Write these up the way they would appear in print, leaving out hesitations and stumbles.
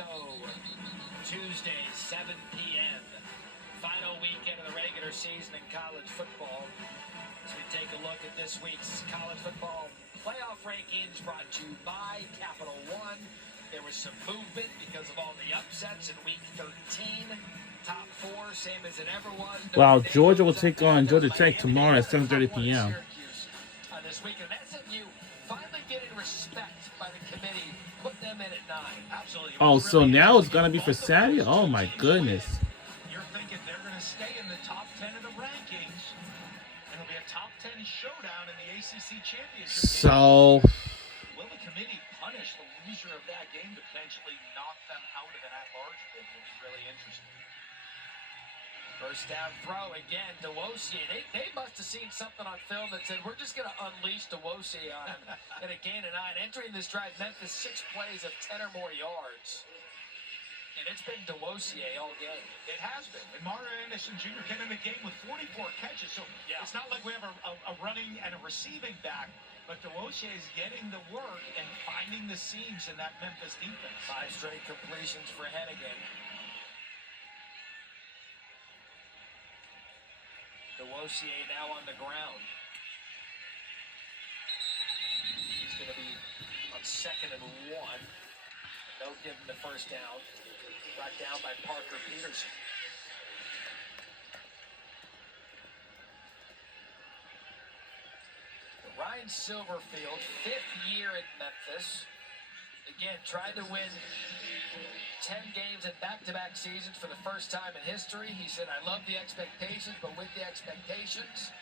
Show, Tuesday, 7 p.m. Final weekend of the regular season in college football. As we take a look at this week's college football playoff rankings brought to you by Capital One. There was some movement because of all the upsets in week 13. Top four, same as it ever was. Wow, Georgia will take on Georgia Tech tomorrow at 7:30 p.m. This weekend, SMU finally getting respect by the committee. Put them in at 9. Absolutely. Oh, so now it's gonna be for Saturday? Oh my goodness. You're thinking they're gonna stay in the top 10 of the rankings. It'll be a top 10 showdown in the ACC championship. So will the committee punish the loser of that game, potentially knock them out of an at-large bid? Will be really interesting. First down throw again, DeWosier. They must have seen something on film that said, we're just going to unleash DeWosier on him in a gain of 9. Entering this drive, Memphis 6 plays of 10 or more yards. And it's been DeWosier all game. It has been. And Mario Anderson Jr. came in the game with 44 catches. So It's not like we have a running and a receiving back. But DeWosier is getting the work and finding the seams in that Memphis defense. 5 straight completions for Hennigan. DeWosier now on the ground. He's going to be on 2nd and 1. They'll give him the first down. Brought down by Parker Peterson. Ryan Silverfield, 5th year at Memphis. Again, tried to win 10 games in back-to-back seasons for the first time in history. He said, I love the expectations, but with the expectations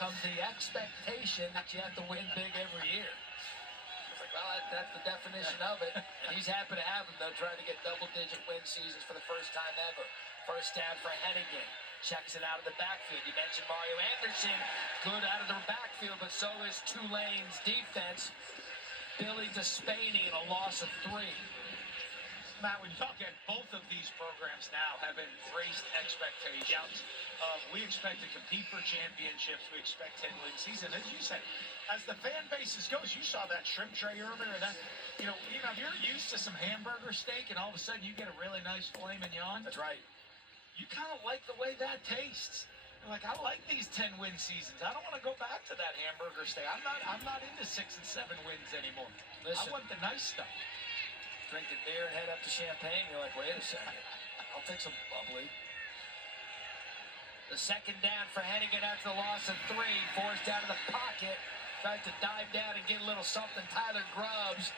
comes the expectation that you have to win big every year. I was like, well, that's the definition of it. And he's happy to have them, though, trying to get double-digit win seasons for the first time ever. First down for Hennigan. Checks it out of the backfield. You mentioned Mario Anderson. Good out of the backfield, but so is Tulane's defense. Billy Despaney in a loss of 3. Matt, when you look at both of these programs now have embraced expectations. We expect to compete for championships. We expect 10-win season. As you said, as the fan bases goes, you saw that shrimp tray earlier. That you know, if you're used to some hamburger steak and all of a sudden you get a really nice filet mignon. That's right. You kind of like the way that tastes. You're like, I like these 10-win seasons. I don't want to go back to that hamburger steak. I'm not into 6 and 7 wins anymore. Listen, I want the nice stuff. Drinking beer and head up to champagne. You're like, wait a second. I'll take some bubbly. The second down for Hennigan after the loss of 3. Forced out of the pocket. Tries to dive down and get a little something. Tyler Grubbs,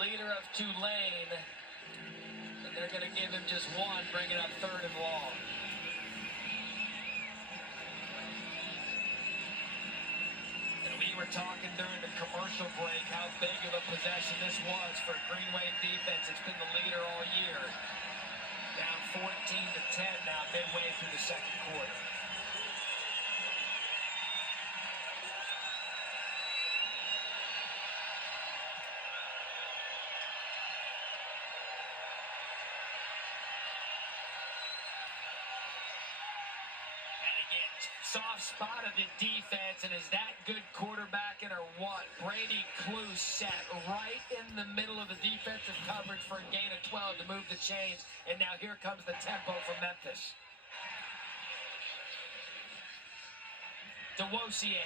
leader of Tulane. And they're going to give him just 1, bringing up 3rd and long. We were talking during the commercial break how big of a possession this was for Green Wave defense. It's been the leader all year. Down 14-10 now, midway through the second quarter. Soft spot of the defense, and is that good quarterbacking or what? Brady Clue set right in the middle of the defensive coverage for a gain of 12 to move the chains, and now here comes the tempo from Memphis. DeWosier.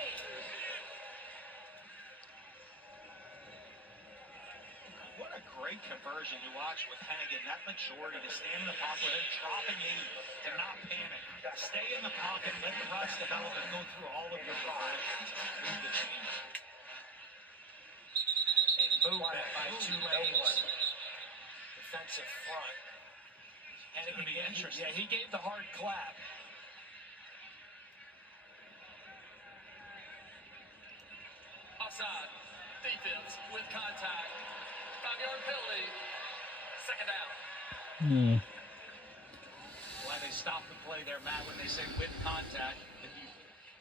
What a great conversion you watch with Hennigan. That maturity to stand in the pocket and dropping 8 to not panic. Stay in the pocket, let the rush develop, and go through all of your progressions. Move the chains. And movement by Tulane's defensive front. Hennigan, be interesting. Yeah, he gave the hard clap. Offside. Defense with contact. 5-yard penalty. Second down. Why they stop the play there, Matt, when they say with contact. If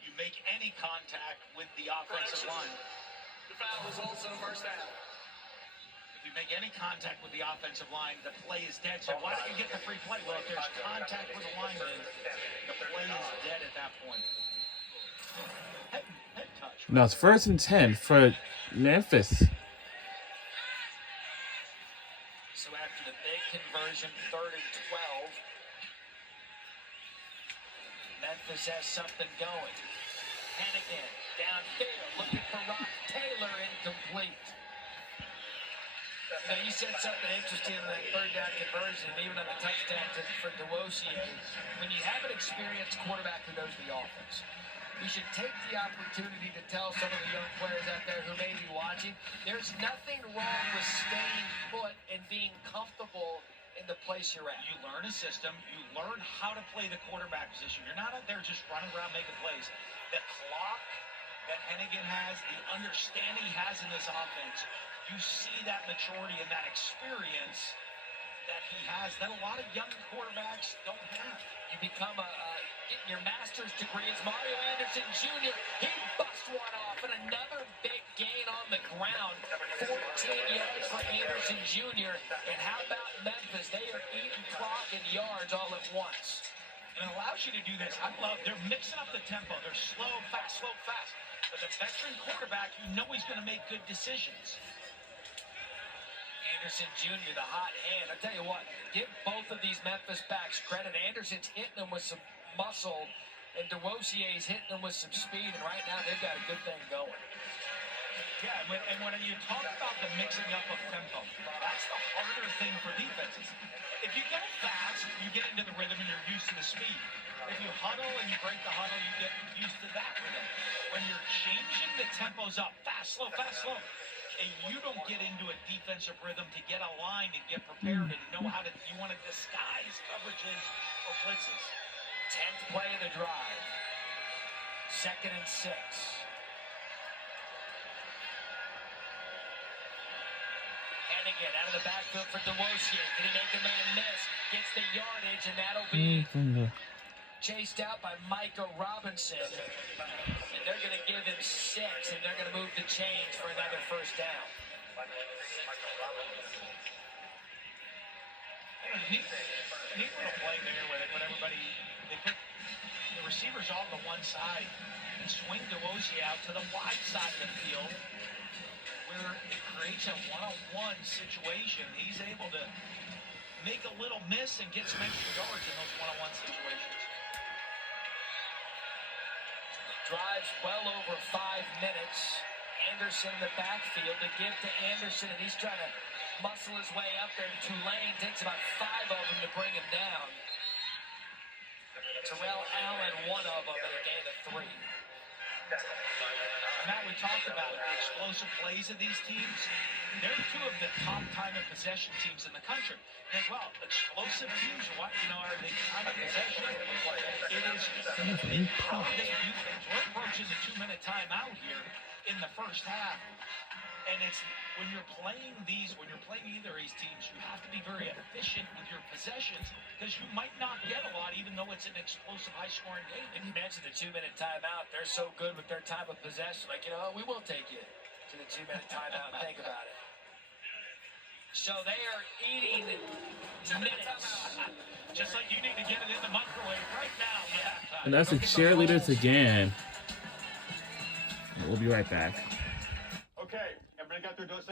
you make any contact with the offensive line. The foul is also first down. If you make any contact with the offensive line, the play is dead. So why don't you get the free play? Well, if there's contact with the lineman, the play is dead at that point. Head touch. Now it's 1st and 10 for Memphis. So after the big conversion, 3rd and 12, Memphis has something going. Hennigan downfield, looking for Rock Taylor, incomplete. Now, you said something interesting in that 3rd down conversion, and even on the touchdown for DeWosier. When you have an experienced quarterback who knows the offense, we should take the opportunity to tell some of the young players out there who may be watching, there's nothing wrong with staying put and being comfortable in the place you're at. You learn a system. You learn how to play the quarterback position. You're not out there just running around making plays. The clock that Hennigan has, the understanding he has in this offense, you see that maturity and that experience that he has that a lot of young quarterbacks don't have. You become getting your master's degree as Mario Anderson Jr. He busts one off, and another big gain on the ground. 14 yards for Anderson Jr. And how about Memphis? They are eating clock and yards all at once. And it allows you to do this. They're mixing up the tempo. They're slow, fast, slow, fast. But the veteran quarterback, you know he's going to make good decisions. Anderson Jr., the hot hand. I tell you what, give both of these Memphis backs credit. Anderson's hitting them with some muscle, and DeWosier's hitting them with some speed, and right now they've got a good thing going. Yeah, and when you talk about the mixing up of tempo, that's the harder thing for defenses. If you get it fast, you get into the rhythm and you're used to the speed. If you huddle and you break the huddle, you get used to that rhythm. When you're changing the tempos up, fast, slow, and you don't get into a defensive rhythm to get aligned and get prepared and know how to, you want to disguise coverages or blitzes. 10th play of the drive. 2nd and 6. Hennigan out of the backfield for DeWosier. Can he make a man miss? Gets the yardage, and that'll be chased out by Micah Robinson. And they're going to give him 6, and they're going to move the chains for another 1st down. Neat little play there with it, but they put the receivers all to one side and swing DeWosier out to the wide side of the field where it creates a one-on-one situation. He's able to make a little miss and get some extra yards in those one-on-one situations. Drives well over 5 minutes. Anderson in the backfield to give to Anderson, and he's trying to muscle his way up there. Tulane takes about 5 of them to bring him down. Terrell Allen, one of them, and a gain of 3. Matt, we talked about it, the explosive plays of these teams. They're 2 of the top time of possession teams in the country. And well, explosive teams, are the time of possession? It is how they do things. We're approaching the 2-minute timeout here in the first half. And it's when you're playing either of these teams, you have to be very efficient with your possessions because you might not get a lot, even though it's an explosive, high-scoring game. And you mentioned the 2-minute timeout. They're so good with their time of possession. Like, we will take you to the 2-minute timeout. Think about it. So they are eating minutes. Just like you need to get it in the microwave right now. Yeah. And that's the cheerleaders again. We'll be right back. Okay, everybody got their